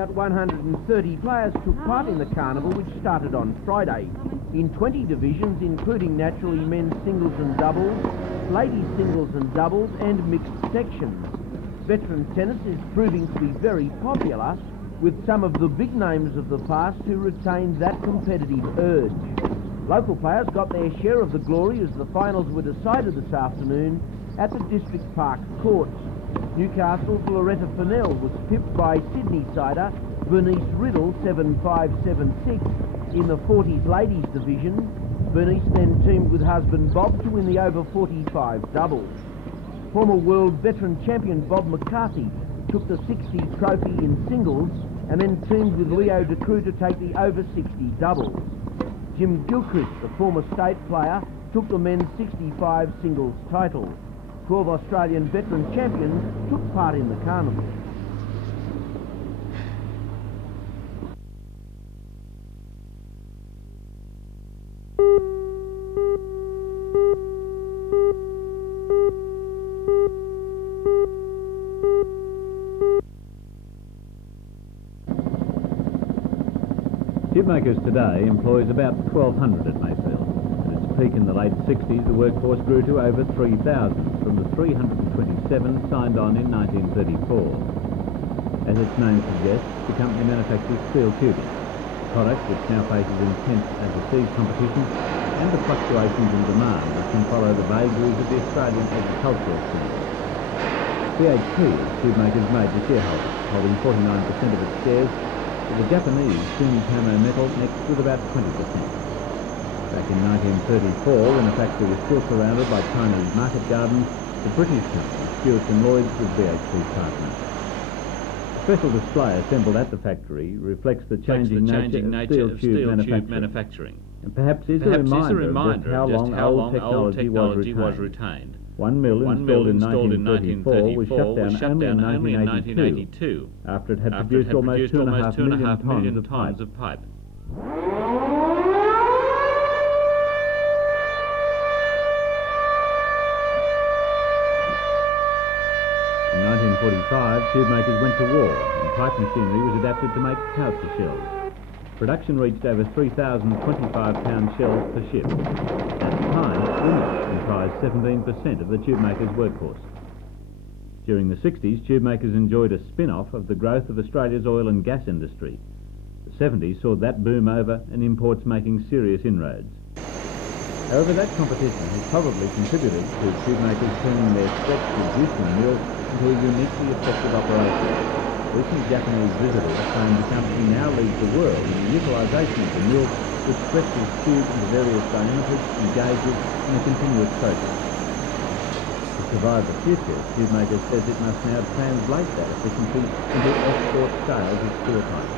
About 130 players took part in the carnival, which started on Friday. In 20 divisions, including naturally men's singles and doubles, ladies singles and doubles, and mixed sections. Veteran tennis is proving to be very popular, with some of the big names of the past who retained that competitive urge. Local players got their share of the glory as the finals were decided this afternoon at the District Park courts. Newcastle's Loretta Fennell was pipped by Sydney-sider Bernice Riddle 7-5-7-6 in the 40s ladies division. Bernice then teamed with husband Bob to win the over 45 doubles. Former world veteran champion Bob McCarthy took the 60 trophy in singles and then teamed with Leo De Croo to take the over 60 doubles. Jim Gilchrist, the former state player, took the men's 65 singles title. 12 Australian veteran champions took part in the carnival. Shipmakers today employs about 1,200 at Mayfield. At its peak in the late 60s, the workforce grew to over 3,000 from the 327 signed on in 1934. As its name suggests, the company manufactures steel tubing, a product which now faces intense overseas competition and the fluctuations in demand that can follow the vagaries of the Australian agricultural scene. BHP is Tubemaker's major shareholder, holding 49% of its shares, with the Japanese Sumitomo Metal next with about 20%. Back in 1934, when the factory was still surrounded by Chinese market gardens, the British company, Stewart & Lloyd's, was BHP's partner. A special display assembled at the factory reflects the changing nature of steel tube manufacturing. And perhaps is a reminder of just how long old technology was retained. One mill installed in 1934 was shut down only in 1982, after it had produced almost 2.5 million tonnes of pipe. In 1945, tube makers went to war, and pipe machinery was adapted to make howitzer shells. Production reached over 3,025-pound shells per ship. At the time, women comprised 17% of the tube makers' workforce. During the 60s, tube makers enjoyed a spin-off of the growth of Australia's oil and gas industry. The 70s saw that boom over and imports making serious inroads. However, that competition has probably contributed to tube makers turning their stretch-reducing mill into a uniquely effective operation. Recent Japanese visitors claim the company now leads the world in the utilisation of the mill, which stretches tubes into various diameters and gauges in a continuous process. To survive the future, Tubemaker says it must now translate that efficiency into export sales of steel pipe.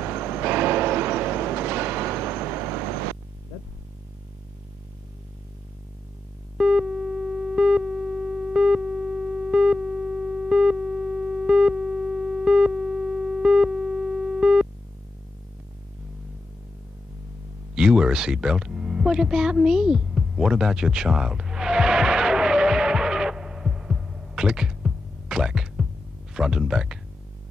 You wear a seatbelt. What about me? What about your child? Click, clack, front and back.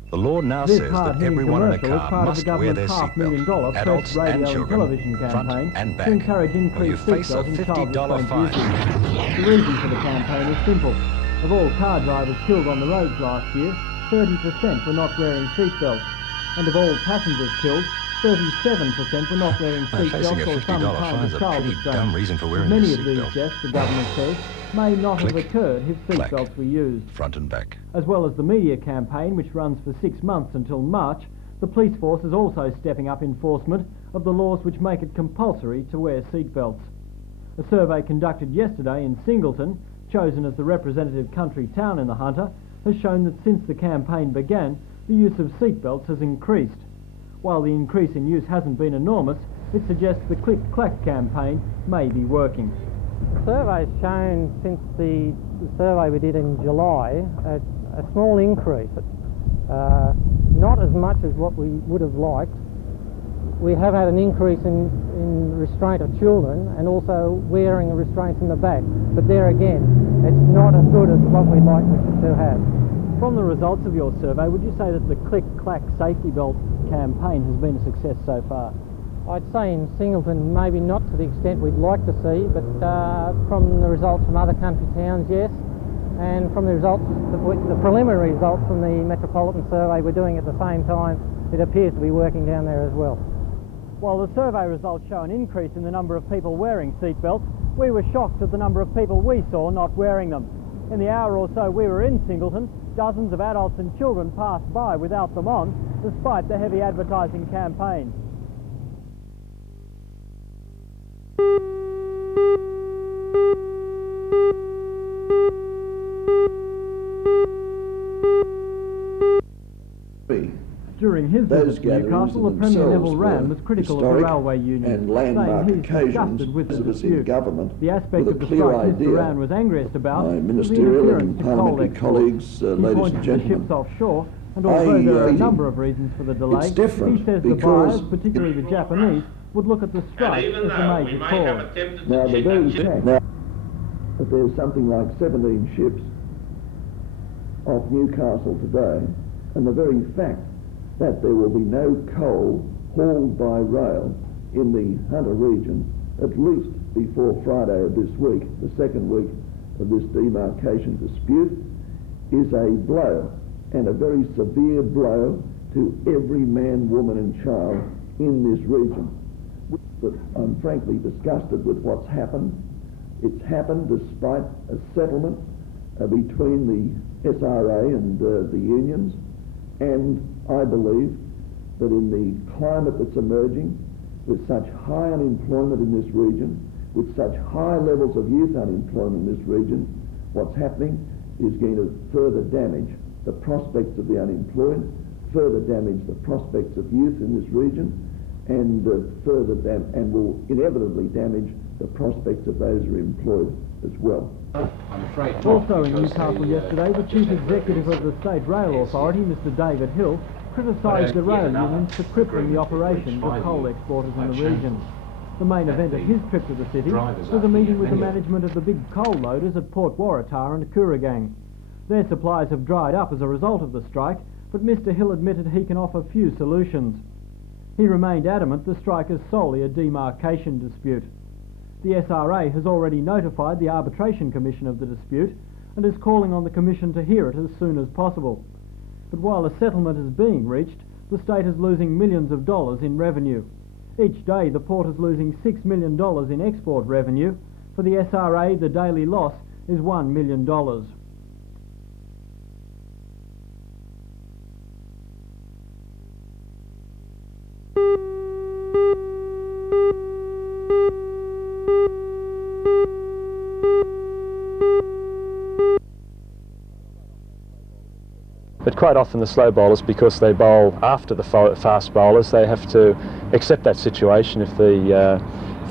The law now says that everyone in a car must wear their seatbelt, adults and children, front and back, to encourage or you increased face a seatbelt and child $50 fine. restraint usage. The reason for the campaign is simple. Of all car drivers killed on the roads last year, 30% were not wearing seatbelts, and of all passengers killed, 37% were not wearing Facing a seatbelts or some $50 kind fine is of a child pretty restraint. dumb reason for wearing Many your of these seatbelt. deaths, the government says, may not have Click, occurred if clack, seatbelts were used. front and back. As well as the media campaign, which runs for 6 months until March, the police force is also stepping up enforcement of the laws which make it compulsory to wear seatbelts. A survey conducted yesterday in Singleton, chosen as the representative country town in the Hunter, has shown that since the campaign began, the use of seatbelts has increased. While the increase in use hasn't been enormous, it suggests the click-clack campaign may be working. Survey's shown since the survey we did in July a small increase, not as much as what we would have liked. We have had an increase in restraint of children and also wearing a restraint in the back, but there again, it's not as good as what we'd like to have. From the results of your survey, would you say that the click-clack safety belt campaign has been a success so far? I'd say in Singleton, maybe not to the extent we'd like to see, but from the results from other country towns, yes, and from the results, the preliminary results from the Metropolitan Survey we're doing at the same time, it appears to be working down there as well. While the survey results show an increase in the number of people wearing seatbelts, we were shocked at the number of people we saw not wearing them. In the hour or so we were in Singleton, dozens of adults and children passed by without them on, despite the heavy advertising campaign. During his visit to Newcastle, the Premier Neville Wran was critical of the railway union, and landmark saying he's disgusted with the dispute. The aspect of the strike Mr Wran was angriest about was the ministerial interference and to coal parliamentary exports. colleagues, He ladies pointed and to the gentlemen, ships offshore, and although there are a number of reasons for the delay, it's different he says the because buyers, particularly the Japanese, would look at the strike as a major cause. now the very fact that there's something like 17 ships off Newcastle today, and the very fact that there will be no coal hauled by rail in the Hunter region, at least before Friday of this week, the second week of this demarcation dispute, is a blow, and a very severe blow, to every man, woman and child in this region. But I'm frankly disgusted with what's happened. It's happened despite a settlement between the SRA and the unions, and I believe that in the climate that's emerging, with such high unemployment in this region, with such high levels of youth unemployment in this region, what's happening is going to further damage the prospects of the unemployed, further damage the prospects of youth in this region, and will inevitably damage the prospects of those who are employed as well. Also in Newcastle yesterday, the Chief Executive of the State Rail Authority, Mr David Hill, criticised the rail unions for crippling the operations of coal exporters in the region. The main event of his trip to the city was a meeting with the management of the big coal loaders at Port Waratah and Kooragang. Their supplies have dried up as a result of the strike, but Mr Hill admitted he can offer few solutions. He remained adamant the strike is solely a demarcation dispute. The SRA has already notified the Arbitration Commission of the dispute and is calling on the Commission to hear it as soon as possible. But while a settlement is being reached, the state is losing millions of dollars in revenue. Each day the port is losing $6 million in export revenue. For the SRA, the daily loss is $1 million. But quite often the slow bowlers, because they bowl after the fast bowlers, they have to accept that situation. If the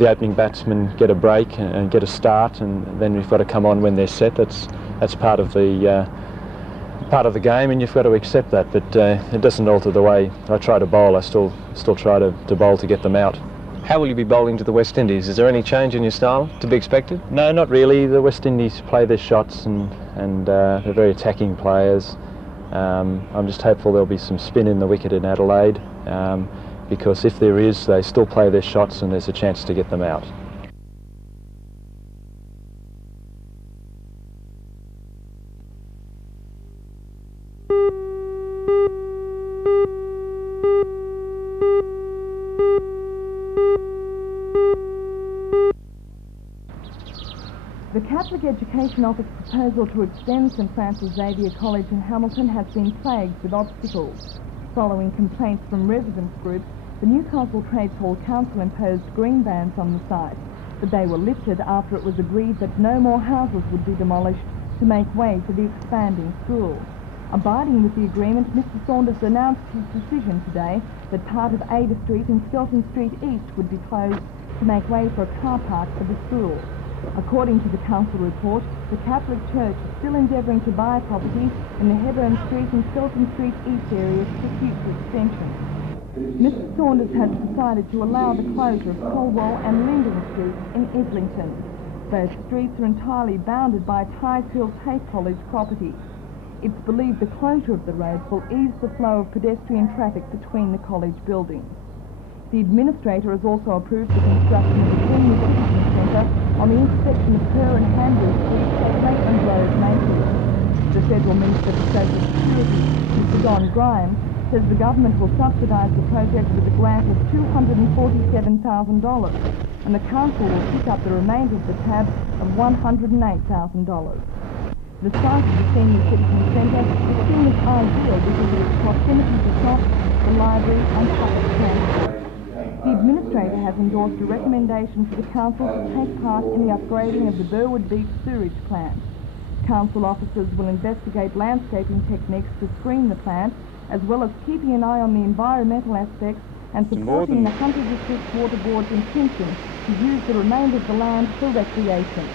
opening batsmen get a break and get a start, and then we've got to come on when they're set. That's part of the game, and you've got to accept that. But it doesn't alter the way I try to bowl. I still try to bowl to get them out. How will you be bowling to the West Indies? Is there any change in your style to be expected? No, not really. The West Indies play their shots, and they're very attacking players. I'm just hopeful there'll be some spin in the wicket in Adelaide, because if there is, they still play their shots and there's a chance to get them out. The Catholic Education Office proposal to extend St Francis Xavier College in Hamilton has been plagued with obstacles. Following complaints from residents groups, the Newcastle Trades Hall Council imposed green bans on the site, but they were lifted after it was agreed that no more houses would be demolished to make way for the expanding school. Abiding with the agreement, Mr Saunders announced his decision today that part of Ada Street and Skelton Street East would be closed to make way for a car park for the school. According to the council report, the Catholic Church is still endeavouring to buy property in the Hebburn Street and Skelton Street East areas for future extension. Mr Saunders has decided to allow the closure of Colwell and Linden Streets in Islington. Both streets are entirely bounded by Tides Hill Tate College property. It's believed the closure of the roads will ease the flow of pedestrian traffic between the college buildings. The administrator has also approved the construction of a senior citizen centre on the intersection of Kerr and Hanbury Street at Maitland Road, Mayfield. The Federal Minister for Social Security, Mr Don Grimes, says the government will subsidise the project with a grant of $247,000 and the council will pick up the remainder of the tab of $108,000. The site of the Senior Citizen Centre is seen as ideal because of its proximity to shops, the library and public transport. The administrator has endorsed a recommendation for the council to take part in the upgrading of the Burwood Beach sewage plant. Council officers will investigate landscaping techniques to screen the plant, as well as keeping an eye on the environmental aspects and supporting the Hunter District Water Board's intention to use the remainder of the land for recreation.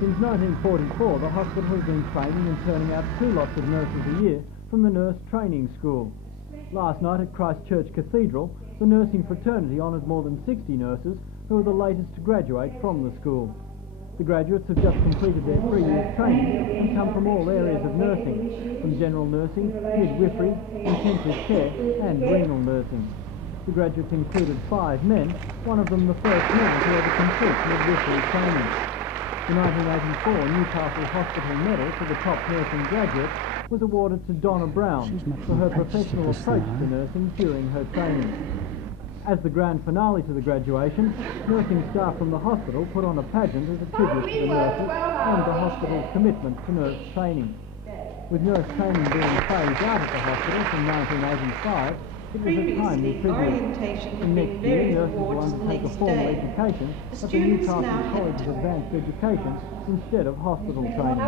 Since 1944, the hospital has been training and turning out 2 lots of nurses a year from the Nurse Training School. Last night at Christchurch Cathedral, the nursing fraternity honoured more than 60 nurses who are the latest to graduate from the school. The graduates have just completed their 3 years training and come from all areas of nursing, from general nursing, midwifery, intensive care and renal nursing. The graduates included 5 men, one of them the first man to ever complete midwifery training. The 1984 Newcastle Hospital Medal for the top nursing graduate was awarded to Donna Brown for her professional approach to nursing during her training. As the grand finale to the graduation, nursing staff from the hospital put on a pageant as a tribute to the nurses and the hospital's commitment to nurse training. With nurse training being phased out at the hospital from 1985, it was a timely tribute. And next year, nurses will undertake a formal education at the Newcastle College of Advanced Education instead of hospital training.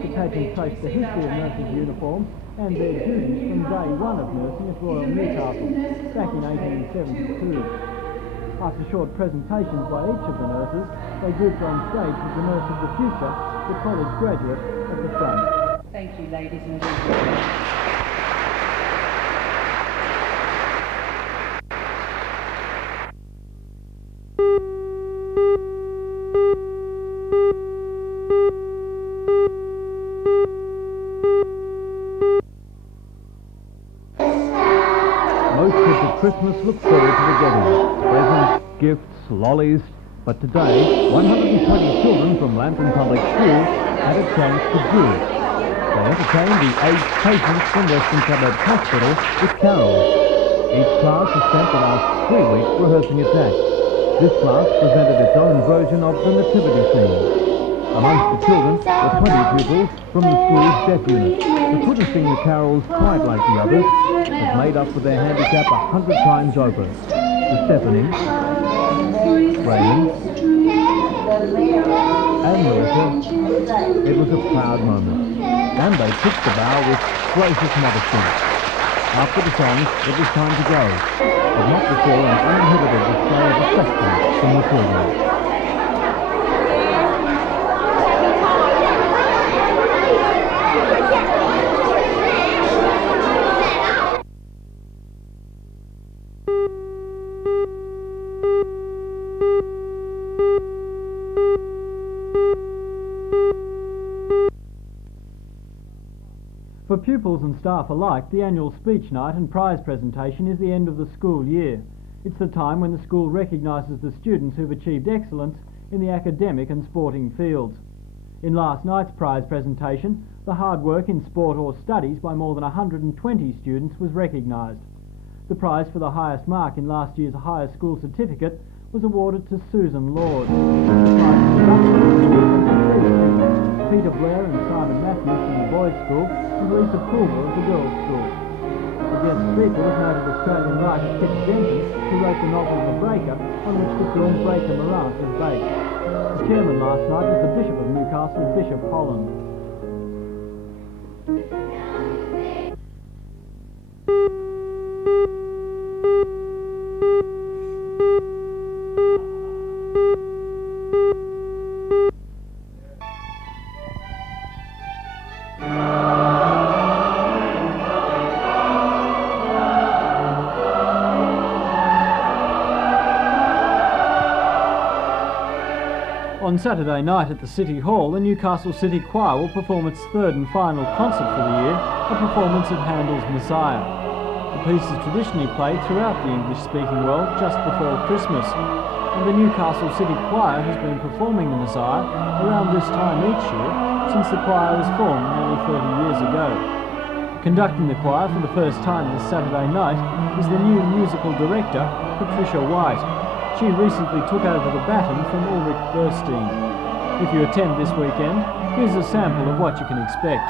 The pageant traced the history of nurses' uniforms and their duties from day one of nursing at Royal Newcastle, back in 1872. After short presentations by each of the nurses, they grouped on stage with the nurse of the future, the college graduate, at the front. Thank you, ladies and gentlemen. Most kids at Christmas look forward to the getting. Presents, gifts, lollies. But today, 120 children from Lambton Public Schools had a chance to do it. They entertained the aged patients from Western Suburbs Hospital with carols. Each class has spent the last 3 weeks rehearsing its act. This class presented its own version of the nativity scene. Amongst the children were 20 pupils from the school's deaf unit, who couldn't sing the carols quite like the others, but made up for their handicap 100 times over. To Stephanie, Raymond, and Melissa, it was a proud moment, and they took the bow with gracious modesty. After the songs, it was time to go, but not before an uninhibited display of affection from the children. For pupils and staff alike, the annual speech night and prize presentation is the end of the school year. It's the time when the school recognises the students who've achieved excellence in the academic and sporting fields. In last night's prize presentation, the hard work in sport or studies by more than 120 students was recognised. The prize for the highest mark in last year's higher school certificate was awarded to Susan Lord. Peter Blair and Simon Matthews from the boys' school and Lisa Pulver of the girls' school. The guest speaker was noted Australian writer Kit Denton, who wrote the novel The Breaker, on which the film Breaker Morant is based. The chairman last night was the Bishop of Newcastle, Bishop Holland. On Saturday night at the City Hall, the Newcastle City Choir will perform its third and final concert for the year, a performance of Handel's Messiah. The piece is traditionally played throughout the English-speaking world just before Christmas, and the Newcastle City Choir has been performing the Messiah around this time each year since the choir was formed nearly 30 years ago. Conducting the choir for the first time this Saturday night is the new musical director, Patricia White. She recently took over the baton from Ulrich Burstein. If you attend this weekend, here's a sample of what you can expect.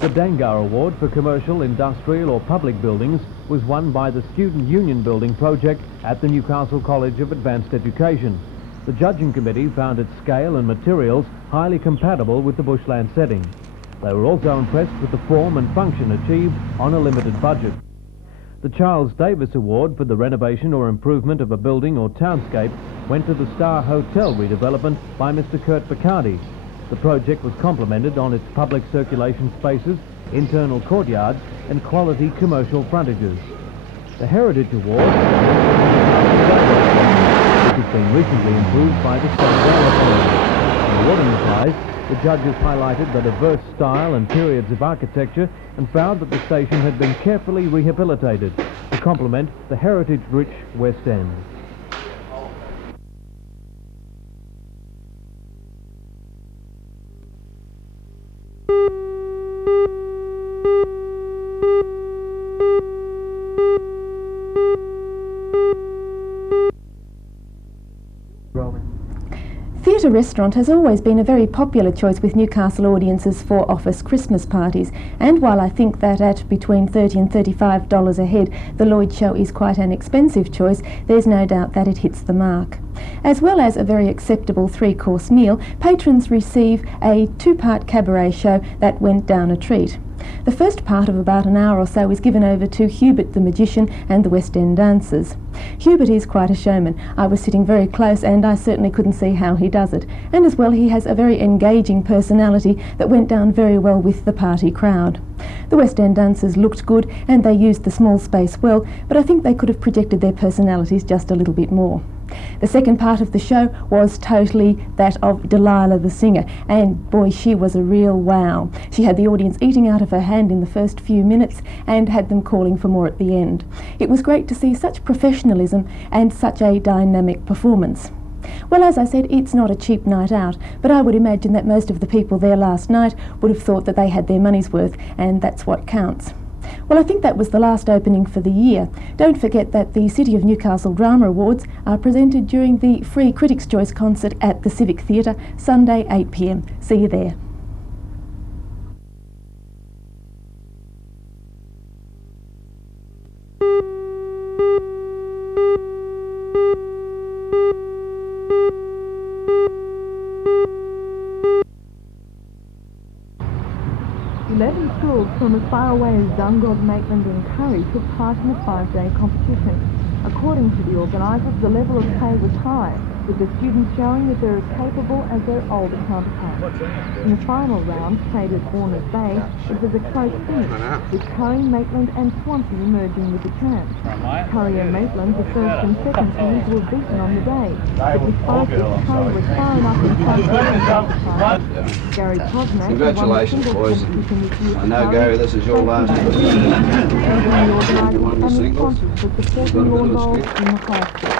The Dangar Award for commercial, industrial or public buildings was won by the Student Union Building project at the Newcastle College of Advanced Education. The judging committee found its scale and materials highly compatible with the bushland setting. They were also impressed with the form and function achieved on a limited budget. The Charles Davis Award for the renovation or improvement of a building or townscape went to the Star Hotel redevelopment by Mr. Kurt Bacardi. The project was complimented on its public circulation spaces, internal courtyards and quality commercial frontages. The Heritage Award, which has been recently improved by the State Rail Authority. In awarding the prize, the judges highlighted the diverse style and periods of architecture and found that the station had been carefully rehabilitated to complement the heritage-rich West End. Theatre Restaurant has always been a very popular choice with Newcastle audiences for office Christmas parties, and while I think that at between $30 and $35 a head the Lloyd Show is quite an expensive choice, there's no doubt that it hits the mark. As well as a very acceptable three-course meal, patrons receive a two-part cabaret show that went down a treat. The first part of about an hour or so is given over to Hubert the Magician and the West End dancers. Hubert is quite a showman. I was sitting very close and I certainly couldn't see how he does it. And as well, he has a very engaging personality that went down very well with the party crowd. The West End dancers looked good and they used the small space well, but I think they could have projected their personalities just a little bit more. The second part of the show was totally that of Delilah the singer, and boy, she was a real wow. She had the audience eating out of her hand in the first few minutes and had them calling for more at the end. It was great to see such professionalism and such a dynamic performance. Well, as I said, it's not a cheap night out, but I would imagine that most of the people there last night would have thought that they had their money's worth, and that's what counts. Well, I think that was the last opening for the year. Don't forget that the City of Newcastle Drama Awards are presented during the free Critics' Choice concert at the Civic Theatre, Sunday 8 p.m. See you there. Schools from as far away as Dungog, Maitland and Curry took part in the 5-day competition. According to the organisers, the level of play was high, with the students showing that they're as capable as their older counterparts. In the final round, played at Warners Bay, it was a close finish, with Curry, Maitland and Swansea emerging with the chance. Curry and Maitland, the first and second teams, were beaten on the day, but despite this, Curry was far enough in front of their counterparts. Gary Cosmack, Congratulations, boys. I know, Gary, this is your last and the sponsors for supporting lawn bowls in the high school.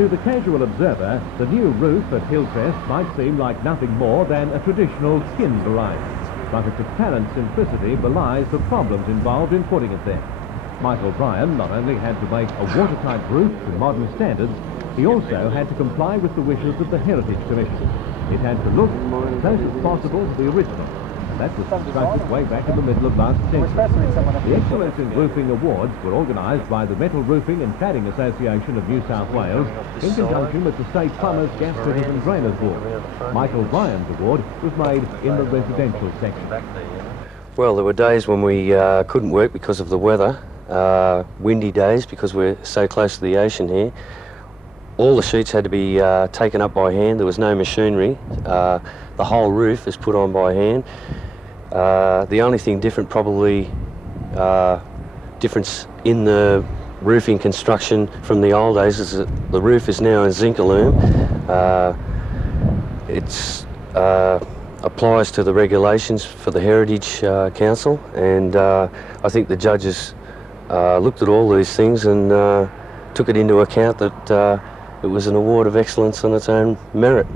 To the casual observer, the new roof at Hillcrest might seem like nothing more than a traditional tin variety, but its apparent simplicity belies the problems involved in putting it there. Michael Bryan not only had to make a watertight roof to modern standards, he also had to comply with the wishes of the Heritage Commission. It had to look as close as possible to the original, and that was constructed way back in the middle of last century. The Excellence in Roofing Awards were organised by the Metal Roofing and Cladding Association of New South Wales in conjunction with the State Plumbers, Gas Fitters and Drainers Board. Michael Bryan's award was made in the residential section. Well, there were days when we couldn't work because of the weather, windy days because we're so close to the ocean here. All the sheets had to be taken up by hand. There was no machinery. The whole roof is put on by hand. The only thing different, probably difference in the roofing construction from the old days, is that the roof is now in zinc aluminum. It's applies to the regulations for the Heritage Council, and I think the judges looked at all these things and took it into account that it was an award of excellence on its own merit.